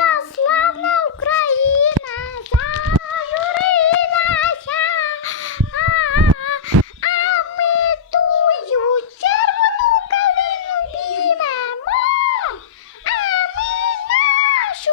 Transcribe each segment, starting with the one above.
наша славна Україна зажурилася, а, а ми тую червону калину б'ємо, а ми нашу.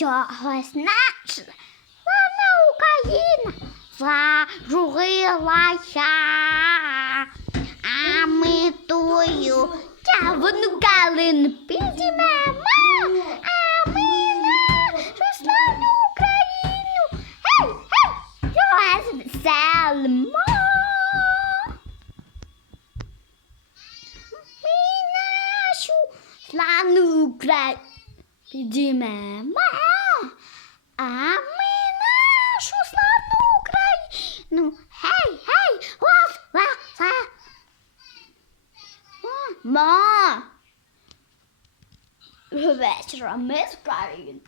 Чогось наша, славна Україна зажурилася. А ми тую червону калину підіймемо, а ми нашу славну Україну. Гей, гей, розвеселимо. Ми нашу славну Україну підіймемо, а ми нашу славну Україну. Гей, гей, вас, вас, вас. Ма. Вечора ми з країн.